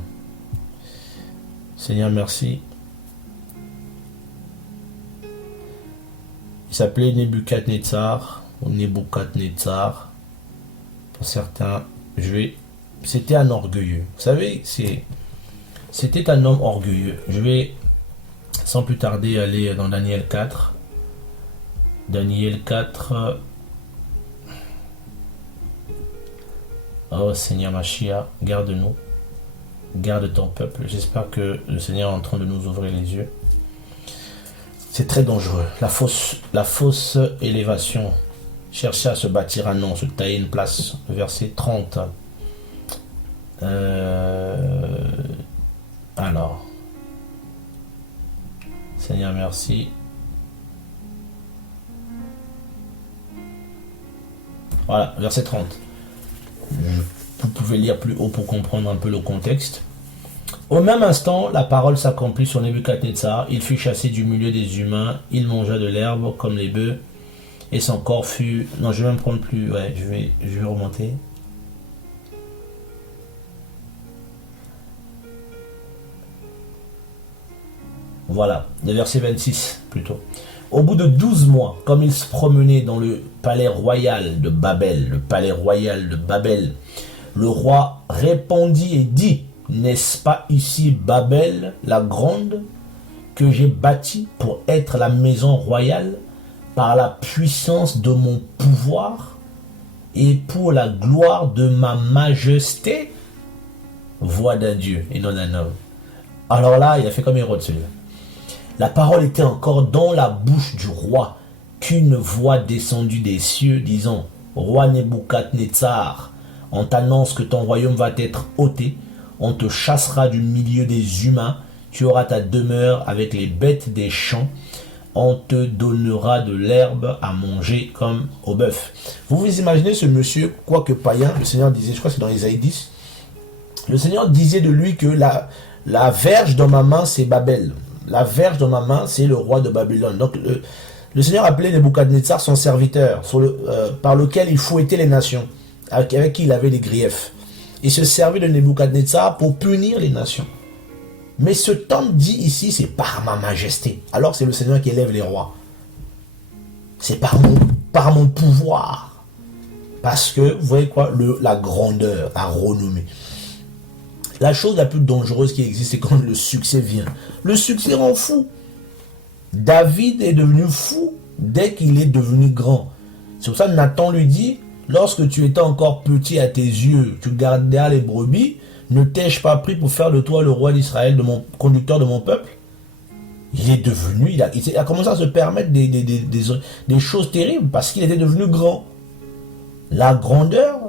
Seigneur, merci. Il s'appelait Nebuchadnezzar, ou Nebuchadnezzar, pour certains. C'était un orgueilleux. Vous savez, c'était un homme orgueilleux. Je vais, sans plus tarder, aller dans Daniel 4. Daniel 4... Oh Seigneur Mashiach, garde-nous, garde ton peuple. J'espère que le Seigneur est en train de nous ouvrir les yeux. C'est très dangereux. La fausse élévation. Chercher à se bâtir un nom, se tailler une place. Verset 30. Alors. Seigneur, merci. Voilà, verset 30. Vous pouvez lire plus haut pour comprendre un peu le contexte. Au même instant, la parole s'accomplit sur Nebuchadnezzar. Il fut chassé du milieu des humains. Il mangea de l'herbe comme les bœufs. Et son corps fut... Non, je vais même prendre plus... Ouais, je vais remonter. Voilà, le verset 26 plutôt. Au bout de 12 mois, comme il se promenait dans le palais royal de Babel, le roi répondit et dit, n'est-ce pas ici Babel la grande que j'ai bâtie pour être la maison royale par la puissance de mon pouvoir et pour la gloire de ma majesté? Voix d'un Dieu et non d'un homme. Alors là, il a fait comme Hérode celui-là. La parole était encore dans la bouche du roi qu'une voix descendue des cieux disant, Roi Nebuchadnezzar, on t'annonce que ton royaume va être ôté, on te chassera du milieu des humains, tu auras ta demeure avec les bêtes des champs, on te donnera de l'herbe à manger comme au bœuf. Vous vous imaginez ce monsieur, quoique païen, le Seigneur disait, je crois que c'est dans Isaïe 10, le Seigneur disait de lui que la verge dans ma main, c'est Babel. La verge dans ma main, c'est le roi de Babylone. Donc, le Seigneur appelait Nebuchadnezzar son serviteur, par lequel il fouettait les nations, avec qui il avait des griefs. Il se servait de Nebuchadnezzar pour punir les nations. Mais ce temps dit ici, c'est par ma majesté. Alors, c'est le Seigneur qui élève les rois. C'est par mon pouvoir. Parce que, vous voyez quoi, la grandeur, la renommée. La chose la plus dangereuse qui existe, c'est quand le succès vient. Le succès rend fou. David est devenu fou dès qu'il est devenu grand. C'est pour ça que Nathan lui dit, lorsque tu étais encore petit à tes yeux, tu gardais les brebis, ne t'ai-je pas pris pour faire de toi le roi d'Israël, de mon conducteur de mon peuple? Il est devenu, il a commencé à se permettre des choses terribles parce qu'il était devenu grand. La grandeur,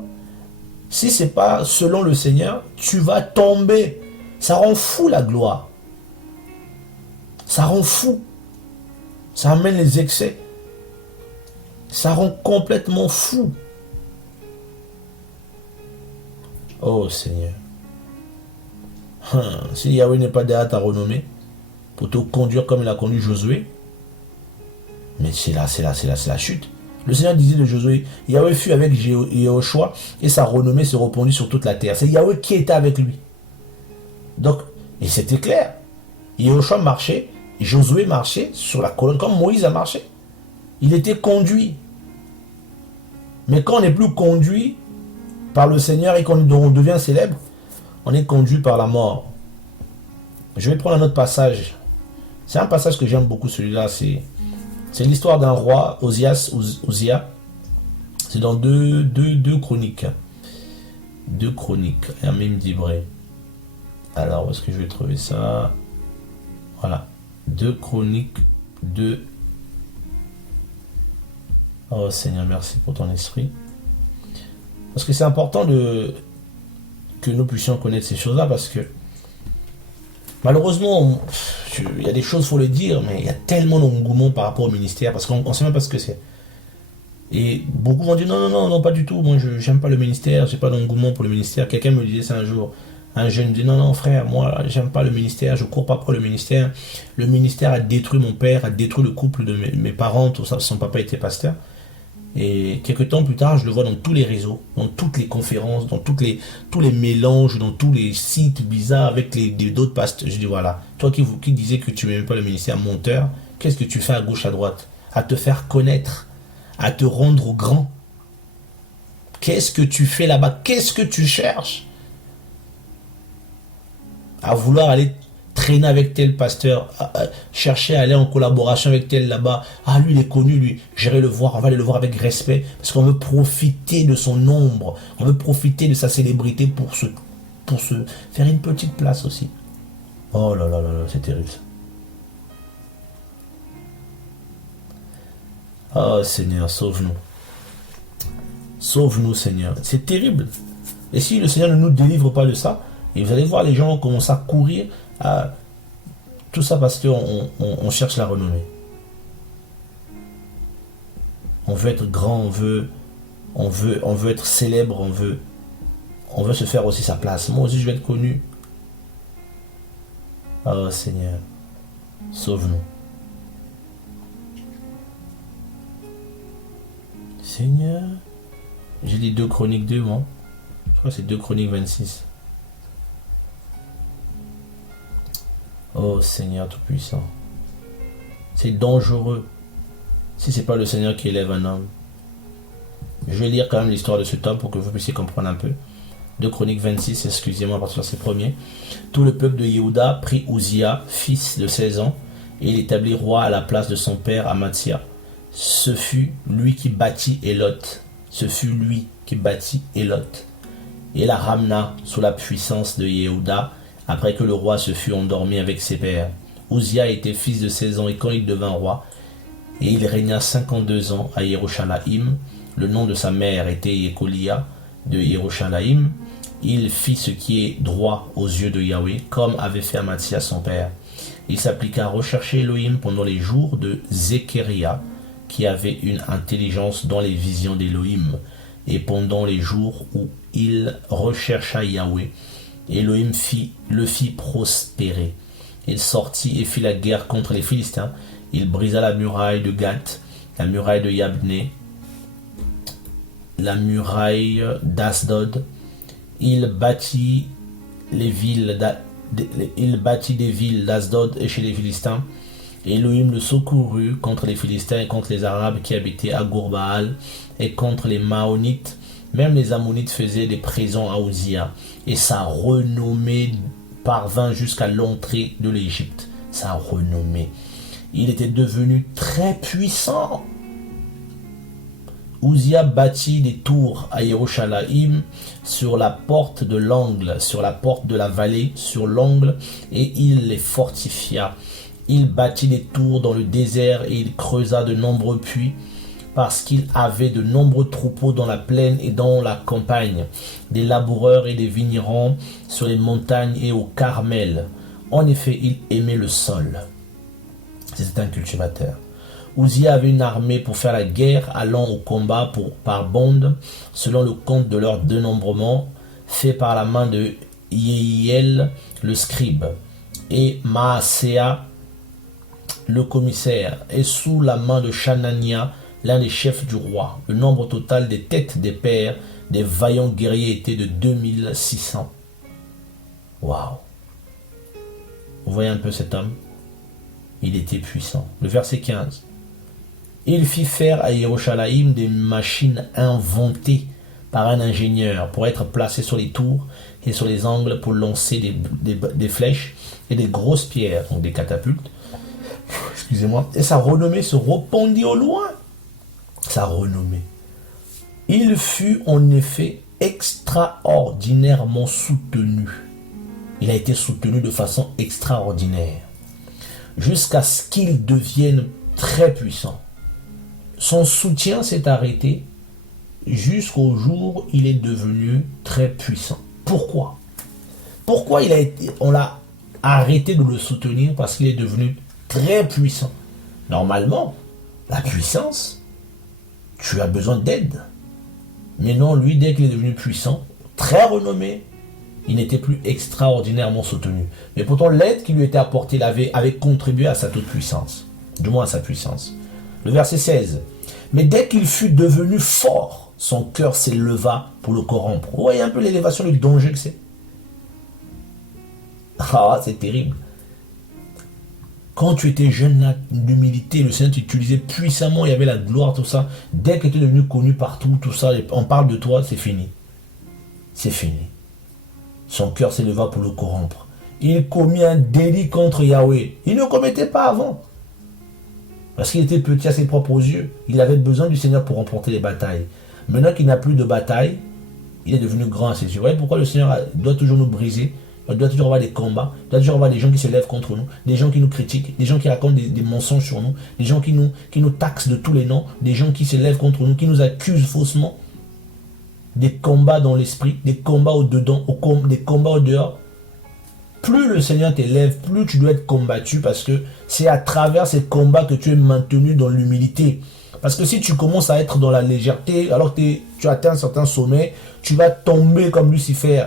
si ce n'est pas selon le Seigneur, tu vas tomber. Ça rend fou la gloire. Ça rend fou. Ça amène les excès. Ça rend complètement fou. Oh Seigneur. Si Yahweh n'est pas derrière ta renommée, pour te conduire comme il a conduit Josué, mais c'est la chute. Le Seigneur disait de Josué, Yahweh fut avec Jéhoshua et sa renommée se répandit sur toute la terre. C'est Yahweh qui était avec lui. Donc, et c'était clair. Jéhoshua marchait, Josué marchait sur la colonne comme Moïse a marché. Il était conduit. Mais quand on n'est plus conduit par le Seigneur et qu'on devient célèbre, on est conduit par la mort. Je vais prendre un autre passage. C'est un passage que j'aime beaucoup, celui-là. C'est l'histoire d'un roi, Uzziah. C'est dans deux chroniques. Deux chroniques, un même d'Ibré. Alors, où est-ce que je vais trouver ça? Voilà. 2 Chroniques 2. Oh Seigneur, merci pour ton esprit. Parce que c'est important que nous puissions connaître ces choses-là, parce que malheureusement, il y a des choses, il faut le dire, mais il y a tellement d'engouement par rapport au ministère, parce qu'on ne sait même pas ce que c'est. Et beaucoup vont dire non, pas du tout, moi je n'aime pas le ministère, j'ai pas d'engouement pour le ministère. Quelqu'un me disait ça un jour, un jeune me dit non frère, moi j'aime pas le ministère, je cours pas pour le ministère. Le ministère a détruit mon père, a détruit le couple de mes parents, tout ça, son papa était pasteur. Et quelques temps plus tard, je le vois dans tous les réseaux, dans toutes les conférences, dans tous les mélanges, dans tous les sites bizarres avec d'autres pasteurs. Je dis voilà, toi qui disais que tu n'aimais pas le ministère monteur, qu'est-ce que tu fais à gauche, à droite? À te faire connaître, à te rendre grand. Qu'est-ce que tu fais là-bas? Qu'est-ce que tu cherches? À vouloir aller traîner avec tel pasteur, chercher à aller en collaboration avec tel là-bas. Ah, lui, il est connu, lui. J'irai le voir, on va aller le voir avec respect, parce qu'on veut profiter de son ombre. On veut profiter de sa célébrité pour se faire une petite place aussi. Oh là là là là, c'est terrible. Oh Seigneur, sauve-nous. Sauve-nous, Seigneur. C'est terrible. Et si le Seigneur ne nous délivre pas de ça, et vous allez voir les gens commencer à courir, tout ça parce qu'on cherche la renommée. On veut être grand, on veut être célèbre, on veut se faire aussi sa place. Moi aussi je vais être connu. Oh Seigneur, sauve-nous. Seigneur, j'ai dit 2 Chroniques 2, moi. Je crois que c'est 2 Chroniques 26. Oh Seigneur Tout-Puissant, c'est dangereux si ce n'est pas le Seigneur qui élève un homme. Je vais lire quand même l'histoire de cet homme pour que vous puissiez comprendre un peu. 2 Chroniques 26, excusez-moi, parce que c'est le premier. Tout le peuple de Yehuda prit Uzziah, fils de 16 ans, et l'établit roi à la place de son père Amathia. Ce fut lui qui bâtit Élot. Ce fut lui qui bâtit Élot. Et la ramena sous la puissance de Yehuda, après que le roi se fut endormi avec ses pères. Uzziah était fils de 16 ans, et quand il devint roi, et il régna 52 ans à Yerushalayim. Le nom de sa mère était Yekolia de Yerushalayim. Il fit ce qui est droit aux yeux de Yahweh, comme avait fait Amathia son père. Il s'appliqua à rechercher Elohim pendant les jours de Zécheria, qui avait une intelligence dans les visions d'Elohim, et pendant les jours où il rechercha Yahweh, Elohim le fit prospérer. Il sortit et fit la guerre contre les Philistins. Il brisa la muraille de Gath, la muraille de Yabné, la muraille d'Asdod. Il bâtit des villes d'Asdod et chez les Philistins. Elohim le secourut contre les Philistins et contre les Arabes qui habitaient à Gourbaal et contre les Maonites. Même les Ammonites faisaient des présents à Uzziah, et sa renommée parvint jusqu'à l'entrée de l'Égypte. Sa renommée. Il était devenu très puissant. Uzziah bâtit des tours à Yerushalayim sur la porte de l'angle, sur la porte de la vallée, sur l'angle, et il les fortifia. Il bâtit des tours dans le désert et il creusa de nombreux puits, parce qu'il avait de nombreux troupeaux dans la plaine et dans la campagne, des laboureurs et des vignerons sur les montagnes et au Carmel. En effet, il aimait le sol. C'était un cultivateur. Uzziah avait une armée pour faire la guerre, allant au combat par bande, selon le compte de leur dénombrement, fait par la main de Yehiel le scribe, et Maaséa le commissaire, et sous la main de Chanania, l'un des chefs du roi. Le nombre total des têtes des pères des vaillants guerriers était de 2600. Waouh! Vous voyez un peu cet homme? Il était puissant. Le verset 15. Il fit faire à Yerushalayim des machines inventées par un ingénieur pour être placées sur les tours et sur les angles pour lancer des flèches et des grosses pierres, donc des catapultes. Excusez-moi. Et sa renommée se répandit au loin. Sa renommée. Il fut en effet extraordinairement soutenu. Il a été soutenu de façon extraordinaire, jusqu'à ce qu'il devienne très puissant. Son soutien s'est arrêté jusqu'au jour où il est devenu très puissant. Pourquoi? Pourquoi on l'a arrêté de le soutenir? Parce qu'il est devenu très puissant. Normalement, la puissance, tu as besoin d'aide. Mais non, lui, dès qu'il est devenu puissant, très renommé, il n'était plus extraordinairement soutenu. Mais pourtant, l'aide qui lui était apportée avait contribué à sa toute puissance. Du moins à sa puissance. Le verset 16. Mais dès qu'il fut devenu fort, son cœur s'éleva pour le corrompre. Vous voyez un peu l'élévation du danger que c'est? Ah, c'est terrible. Quand tu étais jeune, là, l'humilité, le Seigneur t'utilisait puissamment, il y avait la gloire, tout ça. Dès que tu es devenu connu partout, tout ça, on parle de toi, c'est fini. C'est fini. Son cœur s'éleva pour le corrompre. Il commit un délit contre Yahweh. Il ne commettait pas avant. Parce qu'il était petit à ses propres yeux. Il avait besoin du Seigneur pour remporter les batailles. Maintenant qu'il n'a plus de bataille, il est devenu grand à ses yeux. Vous voyez pourquoi le Seigneur doit toujours nous briser? Il doit toujours avoir des combats. Il doit toujours avoir des gens qui se lèvent contre nous. Des gens qui nous critiquent. Des gens qui racontent des mensonges sur nous. Des gens qui nous taxent de tous les noms. Des gens qui se lèvent contre nous. Qui nous accusent faussement. Des combats dans l'esprit. Des combats au-dedans. Des combats au-dehors. Plus le Seigneur t'élève, plus tu dois être combattu, parce que c'est à travers ces combats que tu es maintenu dans l'humilité. Parce que si tu commences à être dans la légèreté, alors que tu atteins un certain sommet, tu vas tomber comme Lucifer.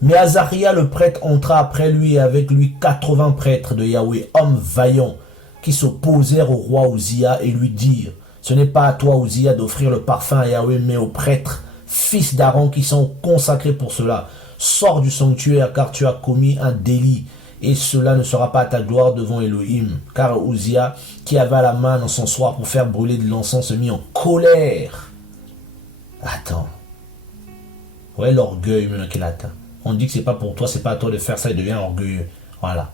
Mais Azaria le prêtre entra après lui et avec lui 80 prêtres de Yahweh, hommes vaillants, qui s'opposèrent au roi Uzziah et lui dirent: ce n'est pas à toi, Uzziah, d'offrir le parfum à Yahweh, mais aux prêtres, fils d'Aaron, qui sont consacrés pour cela. Sors du sanctuaire, car tu as commis un délit. et cela ne sera pas à ta gloire devant Elohim. Car Uzziah, qui avait la main dans son soir pour faire brûler de l'encens, se mit en colère. Attends. Ouais, l'orgueil maintenant qu'il atteint. On dit que c'est pas pour toi, c'est pas à toi de faire ça, il devient orgueilleux. Voilà.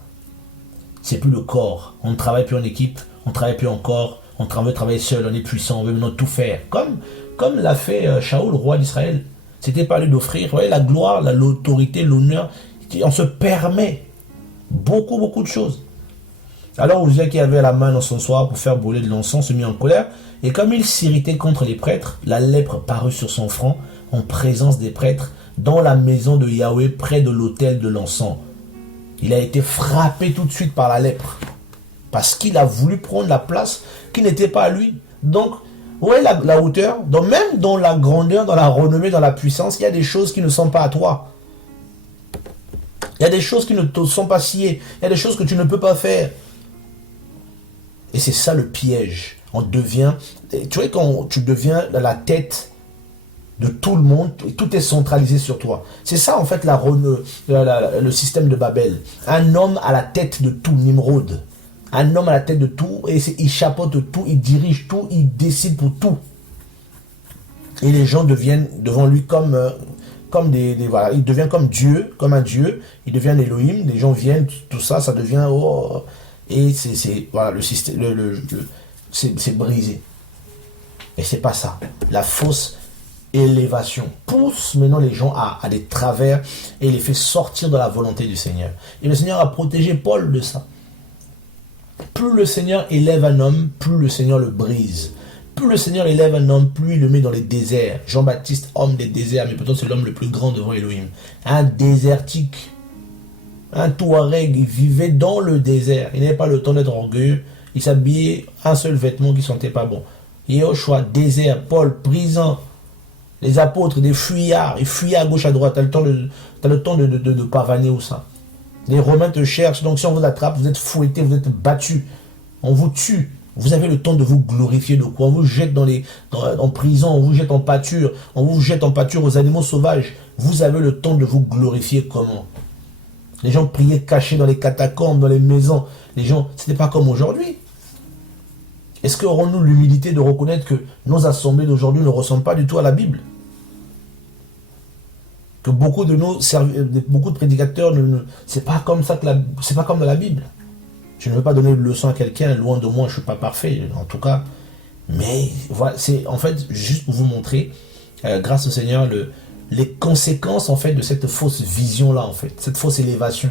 C'est plus le corps. On ne travaille plus en équipe, on ne travaille plus en corps, on veut travailler seul, on est puissant, on veut maintenant tout faire. Comme l'a fait Shaoul, roi d'Israël. C'était pas lui d'offrir, vous voyez, la gloire, l'autorité, l'honneur. On se permet beaucoup de choses. Alors Uzziah, qui avait la main dans son soir pour faire brûler de l'encens, se mit en colère. Et comme il s'irritait contre les prêtres, la lèpre parut sur son front en présence des prêtres dans la maison de Yahweh près de l'autel de l'encens. Il a été frappé tout de suite par la lèpre parce qu'il a voulu prendre la place qui n'était pas à lui. Donc, vous voyez la hauteur, même dans la grandeur, dans la renommée, dans la puissance, il y a des choses qui ne sont pas à toi. Il y a des choses qui ne te sont pas sciées. Il y a des choses que tu ne peux pas faire. Et c'est ça le piège. On devient, tu vois, quand tu deviens la tête de tout le monde, tout est centralisé sur toi. C'est ça en fait le système de Babel. Un homme à la tête de tout, Nimrod. Un homme à la tête de tout, et il chapeaute tout, il dirige tout, il décide pour tout. Et les gens deviennent devant lui comme voilà, il devient comme Dieu, comme un Dieu, il devient un Elohim, les gens viennent, tout ça, ça devient, et voilà, le système, c'est brisé. Et c'est pas ça. La fausse élévation pousse maintenant les gens à des travers et les fait sortir de la volonté du Seigneur. Et le Seigneur a protégé Paul de ça. Plus le Seigneur élève un homme, plus le Seigneur le brise. Plus le Seigneur élève un homme, plus il le met dans les déserts. Jean-Baptiste, homme des déserts, mais peut-être c'est l'homme le plus grand devant Elohim. Un désertique, un Touareg, il vivait dans le désert. Il n'avait pas le temps d'être orgueilleux. Il s'habillait un seul vêtement qui ne sentait pas bon. Yehoshua, désert, Paul, prison, les apôtres, des fuyards. Ils fuyaient à gauche, à droite. Tu as le temps de pavaner ou ça. Les Romains te cherchent, donc si on vous attrape, vous êtes fouettés, vous êtes battus. On vous tue. Vous avez le temps de vous glorifier de quoi? On vous jette en prison, on vous jette en pâture, aux animaux sauvages. Vous avez le temps de vous glorifier comment? Les gens priaient cachés dans les catacombes, dans les maisons. Les gens, ce n'était pas comme aujourd'hui. Est-ce qu'aurons-nous l'humilité de reconnaître que nos assemblées d'aujourd'hui ne ressemblent pas du tout à la Bible? Que beaucoup de prédicateurs, c'est pas comme ça c'est pas comme dans la Bible. Je ne veux pas donner une leçon à quelqu'un, loin de moi, je ne suis pas parfait, en tout cas. Mais voilà, c'est en fait juste pour vous montrer, grâce au Seigneur, les conséquences en fait de cette fausse vision-là, en fait, cette fausse élévation.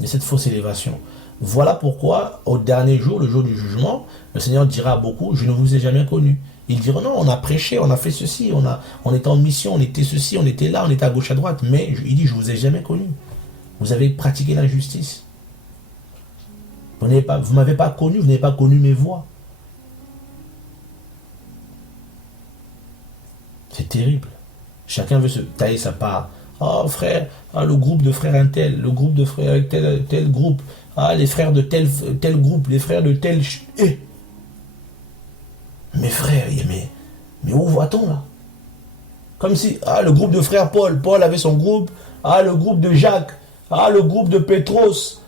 De cette fausse élévation. Voilà pourquoi, au dernier jour, le jour du jugement, le Seigneur dira à beaucoup, je ne vous ai jamais connu. Ils diront, non, on a prêché, on a fait ceci, on était en mission, on était ceci, on était là, on était à gauche, à droite. Mais il dit, je ne vous ai jamais connu. Vous avez pratiqué l'injustice. Vous ne m'avez pas connu, vous n'avez pas connu mes voies. C'est terrible. Chacun veut se tailler sa part. Oh frère, le groupe de frères un tel, le groupe de frères tel groupe. Les frères de tel groupe, les frères de tel... Mes frères, mais où va-t-on là? Comme si, le groupe de frères Paul avait son groupe, le groupe de Jacques, le groupe de Pétros,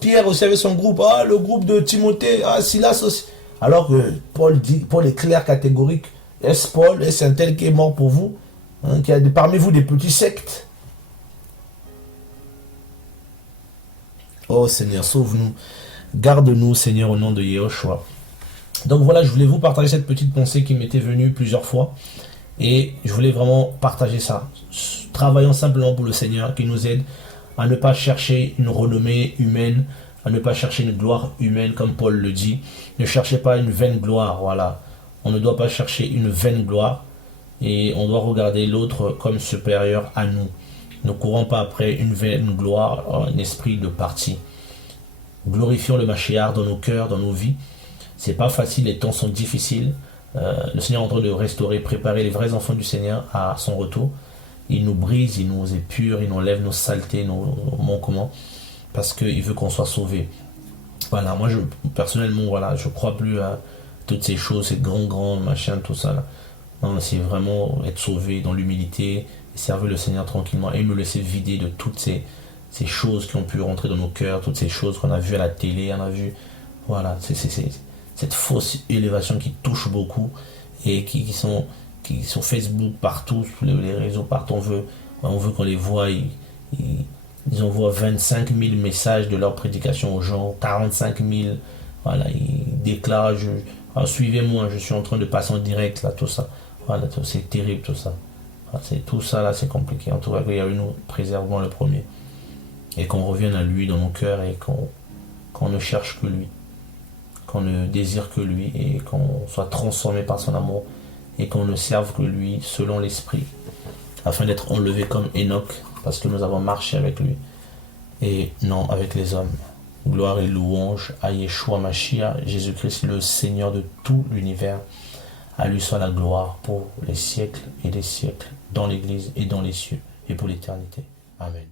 Pierre aussi avait son groupe, le groupe de Timothée, Silas aussi. Alors que Paul est clair, catégorique. Est-ce Paul, est-ce un tel qui est mort pour vous, qui a parmi vous des petits sectes? Oh Seigneur, sauve-nous, garde-nous Seigneur au nom de Yehoshua. Donc voilà, je voulais vous partager cette petite pensée qui m'était venue plusieurs fois. Et je voulais vraiment partager ça. Travaillons simplement pour le Seigneur qui nous aide à ne pas chercher une renommée humaine, à ne pas chercher une gloire humaine comme Paul le dit. Ne cherchez pas une vaine gloire, voilà. On ne doit pas chercher une vaine gloire et on doit regarder l'autre comme supérieur à nous. Ne courons pas après une vaine gloire, un esprit de parti. Glorifions le Mashiach dans nos cœurs, dans nos vies. C'est pas facile, les temps sont difficiles. Le Seigneur est en train de restaurer, préparer les vrais enfants du Seigneur à son retour. Il nous brise, il nous épure, il nous enlève nos saletés, nos manquements, parce qu'il veut qu'on soit sauvés. Voilà, moi personnellement, voilà, je crois plus à toutes ces choses, ces grands machin, tout ça là. Non, c'est vraiment être sauvé dans l'humilité, et servez le Seigneur tranquillement et me laisser vider de toutes ces choses qui ont pu rentrer dans nos cœurs, toutes ces choses qu'on a vues à la télé, on a vu, voilà, c'est cette fausse élévation qui touche beaucoup et qui sont sur Facebook partout, sur les réseaux partout, on veut qu'on les voit, ils envoient 25 000 messages de leur prédication aux gens, 45 000, voilà, ils déclarent, suivez-moi, je suis en train de passer en direct, là, tout ça, voilà, c'est terrible tout ça. Voilà, tout ça là, c'est compliqué. En tout cas, qu'il y a eu, nous préservons le premier. Et qu'on revienne à lui dans nos cœurs et qu'on ne cherche que lui, qu'on ne désire que lui et qu'on soit transformé par son amour et qu'on ne serve que lui selon l'esprit, afin d'être enlevé comme Enoch, parce que nous avons marché avec lui et non avec les hommes. Gloire et louange à Yeshua Mashiach, Jésus-Christ, le Seigneur de tout l'univers. À lui soit la gloire pour les siècles et les siècles, dans l'Église et dans les cieux, et pour l'éternité. Amen.